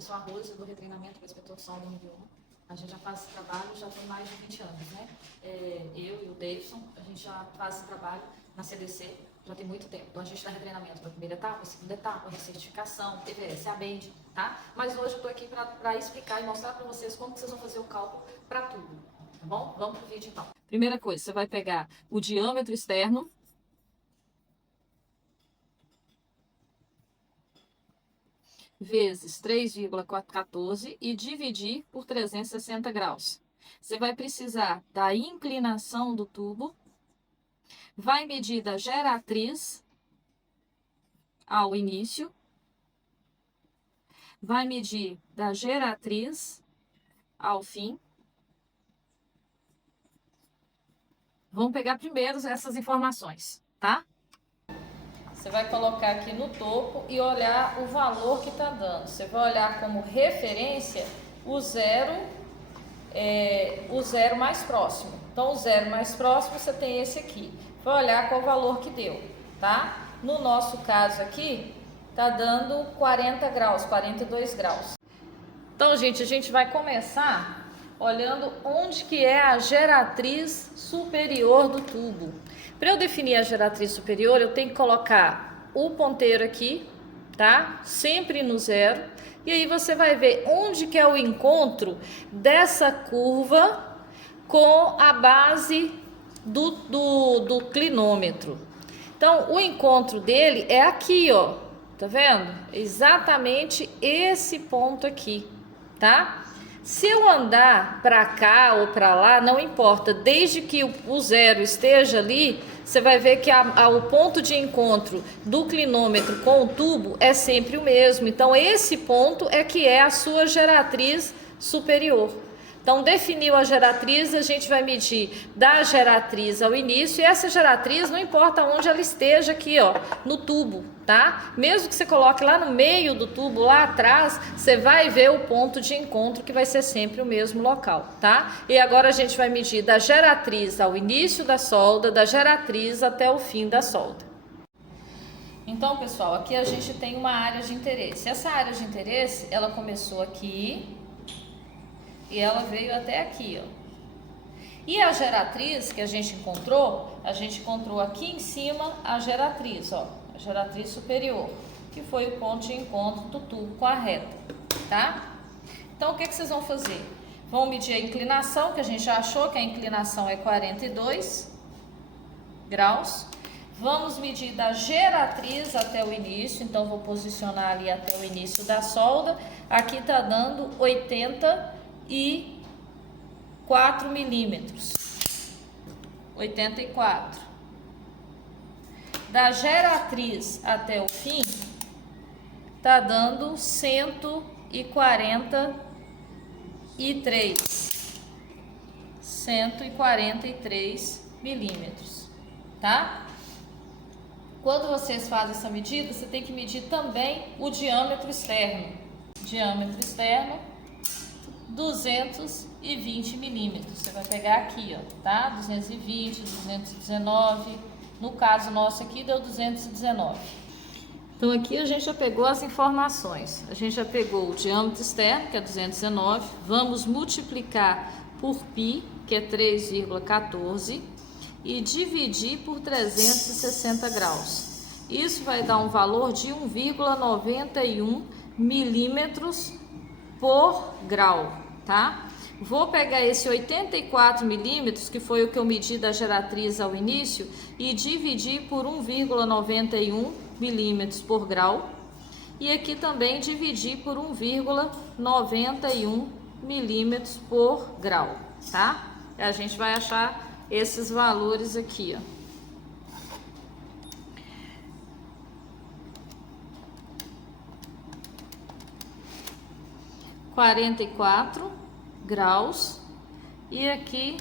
Eu sou a Rose, do retreinamento para inspetor de som do nível 1. A gente já faz esse trabalho já tem mais de 20 anos, né? Eu e o Davidson, a gente já faz esse trabalho na CDC já tem muito tempo. Então a gente dá retreinamento para a primeira etapa, segunda etapa, recertificação, TVS, ABEND, tá? Mas hoje eu estou aqui para explicar e mostrar para vocês como que vocês vão fazer o cálculo para tudo, tá bom? Vamos pro vídeo então. Primeira coisa, você vai pegar o diâmetro externo, vezes 3,14 e dividir por 360 graus. Você vai precisar da inclinação do tubo, vai medir da geratriz ao início, vai medir da geratriz ao fim. Vamos pegar primeiro essas informações, tá? Você vai colocar aqui no topo e olhar o valor que está dando. Você vai olhar como referência o zero mais próximo. Então, o zero mais próximo você tem esse aqui. Vai olhar qual o valor que deu, tá? No nosso caso aqui, tá dando 40 graus, 42 graus. Então, gente, a gente vai começar olhando onde que é a geratriz superior do tubo. Para eu definir a geratriz superior, eu tenho que colocar o ponteiro aqui, tá? Sempre no zero. E aí você vai ver onde que é o encontro dessa curva com a base do clinômetro. Então, o encontro dele é aqui, ó. Tá vendo? Exatamente esse ponto aqui, tá? Se eu andar para cá ou para lá, não importa, desde que o zero esteja ali, você vai ver que o ponto de encontro do clinômetro com o tubo é sempre o mesmo. Então, esse ponto é que é a sua geratriz superior. Então, definiu a geratriz, a gente vai medir da geratriz ao início, e essa geratriz não importa onde ela esteja aqui, ó, no tubo, tá? Mesmo que você coloque lá no meio do tubo, lá atrás, você vai ver o ponto de encontro que vai ser sempre o mesmo local, tá? E agora a gente vai medir da geratriz ao início da solda, da geratriz até o fim da solda. Então, pessoal, aqui a gente tem uma área de interesse. Essa área de interesse, ela começou aqui e ela veio até aqui, ó. E a geratriz que a gente encontrou aqui em cima a geratriz, ó, a geratriz superior, que foi o ponto de encontro do tubo com a reta, tá? Então, o que vocês vão fazer? Vão medir a inclinação, que a gente já achou que a inclinação é 42 graus. Vamos medir da geratriz até o início, então vou posicionar ali até o início da solda. Aqui tá dando 84 milímetros. 84. Da geratriz até o fim, tá dando 143 milímetros, tá? Quando vocês fazem essa medida, você tem que medir também o diâmetro externo. Diâmetro externo, 220 milímetros. Você vai pegar aqui, ó, tá? 220, 219. No caso nosso aqui deu 219. Então aqui a gente já pegou as informações. A gente já pegou o diâmetro externo, que é 219. Vamos multiplicar por π, que é 3,14, e dividir por 360 graus. Isso vai dar um valor de 1,91 milímetros por grau, tá? Vou pegar esse 84 milímetros, que foi o que eu medi da geratriz ao início, e dividir por 1,91 milímetros por grau. E aqui também dividir por 1,91 milímetros por grau, tá? A gente vai achar esses valores aqui, ó. (44 graus) e aqui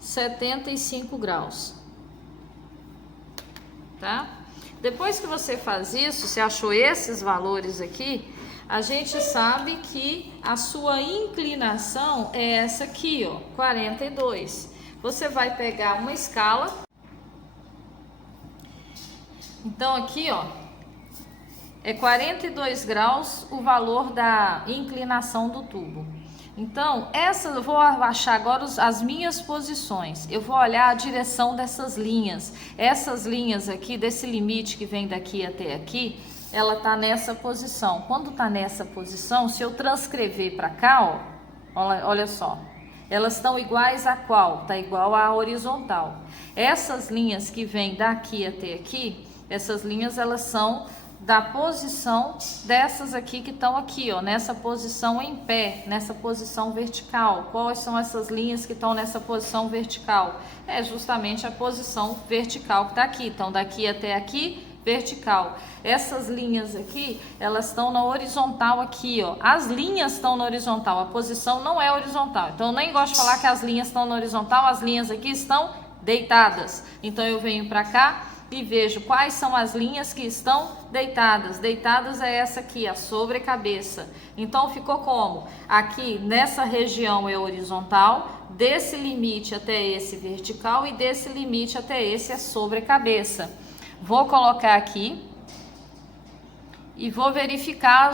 75 graus, tá? Depois que você faz isso, você achou esses valores aqui, a gente sabe que a sua inclinação é essa aqui, ó, 42. Você vai pegar uma escala. Então aqui, ó, é 42 graus o valor da inclinação do tubo. Então, eu vou achar agora as minhas posições. Eu vou olhar a direção dessas linhas. Essas linhas aqui, desse limite que vem daqui até aqui, ela tá nessa posição. Quando tá nessa posição, se eu transcrever para cá, ó, olha só, elas estão iguais a qual? Tá igual à horizontal. Essas linhas que vêm daqui até aqui, essas linhas elas são da posição dessas aqui que estão aqui, ó, nessa posição em pé, nessa posição vertical. Quais são essas linhas que estão nessa posição vertical? É justamente a posição vertical que está aqui. Então, daqui até aqui, vertical. Essas linhas aqui, elas estão na horizontal aqui, ó. As linhas estão na horizontal, a posição não é horizontal. Então, eu nem gosto de falar que as linhas estão na horizontal, as linhas aqui estão deitadas. Então, eu venho para cá e vejo quais são as linhas que estão deitadas. Deitadas é essa aqui, a sobrecabeça. Então, ficou como? Aqui, nessa região é horizontal, desse limite até esse vertical e desse limite até esse é sobrecabeça. Vou colocar aqui e vou verificar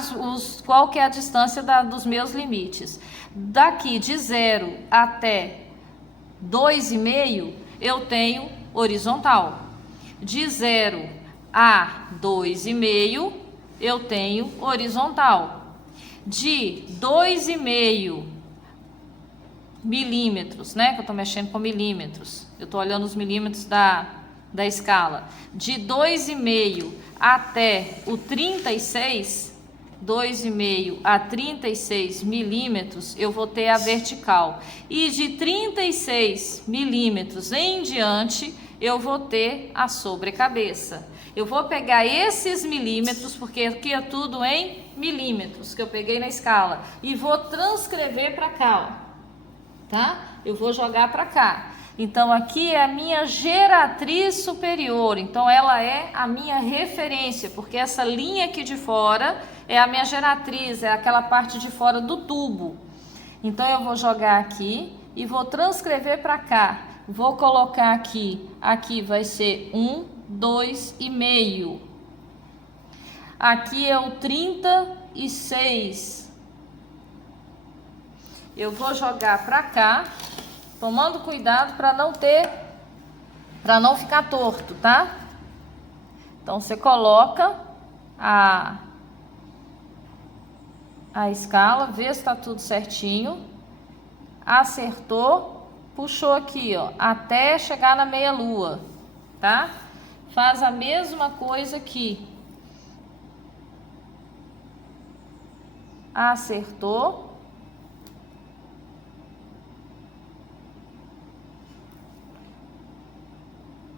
qual que é a distância dos meus limites. Daqui de 0 até 2,5 eu tenho horizontal. De 0 a 2,5 eu tenho horizontal. De 2,5 milímetros, né? Que eu tô mexendo com milímetros. Eu tô olhando os milímetros da escala. De 2,5 até o 36, 2,5 a 36 milímetros, eu vou ter a vertical. E de 36 milímetros em diante, eu vou ter a sobrecabeça. Eu vou pegar esses milímetros, porque aqui é tudo em milímetros, que eu peguei na escala, e vou transcrever para cá, ó, tá? Eu vou jogar para cá. Então, aqui é a minha geratriz superior, então ela é a minha referência, porque essa linha aqui de fora é a minha geratriz, é aquela parte de fora do tubo. Então, eu vou jogar aqui e vou transcrever para cá. Vou colocar aqui vai ser 1, 2,5. Aqui é o 36. Eu vou jogar para cá, tomando cuidado para não ficar torto, tá? Então, você coloca a escala, vê se está tudo certinho. Acertou. Puxou aqui, ó, até chegar na meia-lua, tá? Faz a mesma coisa aqui. Acertou.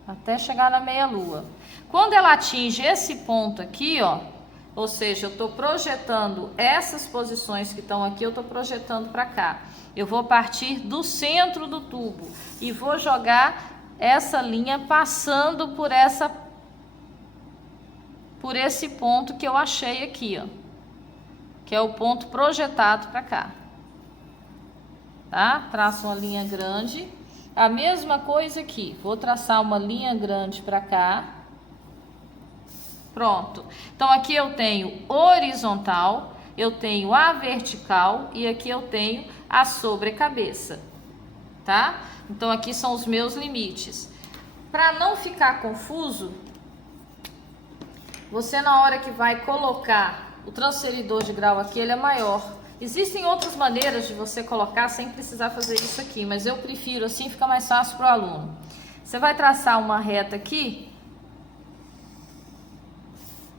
Até chegar na meia-lua. Quando ela atinge esse ponto aqui, ó, ou seja, eu estou projetando essas posições que estão aqui, eu estou projetando para cá. Eu vou partir do centro do tubo e vou jogar essa linha passando por esse ponto que eu achei aqui, ó, que é o ponto projetado para cá. Tá? Traço uma linha grande. A mesma coisa aqui. Vou traçar uma linha grande para cá. Pronto. Então, aqui eu tenho horizontal, eu tenho a vertical e aqui eu tenho a sobrecabeça, tá? Então, aqui são os meus limites. Para não ficar confuso, você na hora que vai colocar o transferidor de grau aqui, ele é maior. Existem outras maneiras de você colocar sem precisar fazer isso aqui, mas eu prefiro assim, fica mais fácil para o aluno. Você vai traçar uma reta aqui,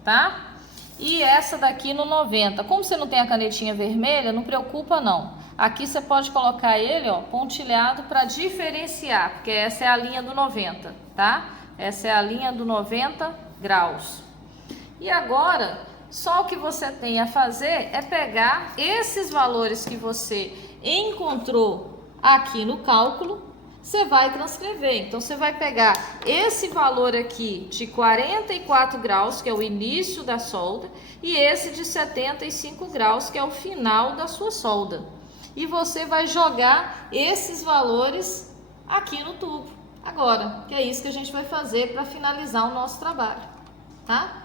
tá? E essa daqui no 90. Como você não tem a canetinha vermelha, não preocupa não. Aqui você pode colocar ele, ó, pontilhado para diferenciar, porque essa é a linha do 90, tá? Essa é a linha do 90 graus. E agora, só o que você tem a fazer é pegar esses valores que você encontrou aqui no cálculo, você vai transcrever. Então, você vai pegar esse valor aqui de 44 graus, que é o início da solda, e esse de 75 graus, que é o final da sua solda. E você vai jogar esses valores aqui no tubo. Agora, que é isso que a gente vai fazer para finalizar o nosso trabalho, tá?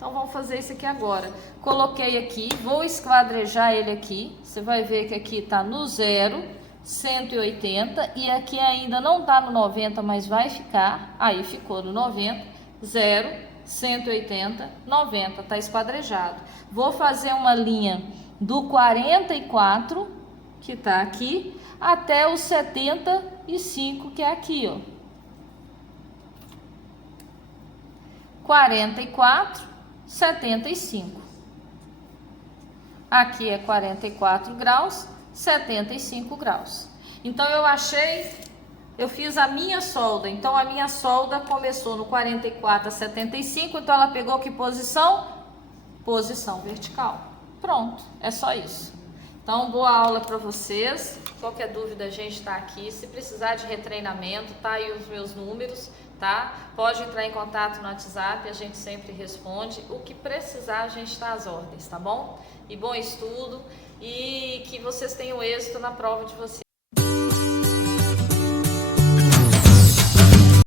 Então, vamos fazer isso aqui agora. Coloquei aqui, vou esquadrejar ele aqui. Você vai ver que aqui tá no 0, 180. E aqui ainda não tá no 90, mas vai ficar. Aí, ficou no 90, 0, 180, 90. Tá esquadrejado. Vou fazer uma linha do 44, que tá aqui, até o 75, que é aqui, ó. 44, 75. Aqui é 44 graus, 75 graus. Então, eu fiz a minha solda. Então, a minha solda começou no 44 a 75. Então, ela pegou que posição? Posição vertical. Pronto, é só isso. Então, boa aula para vocês. Qualquer dúvida, a gente está aqui. Se precisar de retreinamento, tá aí os meus números, tá? Pode entrar em contato no WhatsApp, a gente sempre responde. O que precisar, a gente está às ordens, tá bom? E bom estudo e que vocês tenham êxito na prova de vocês.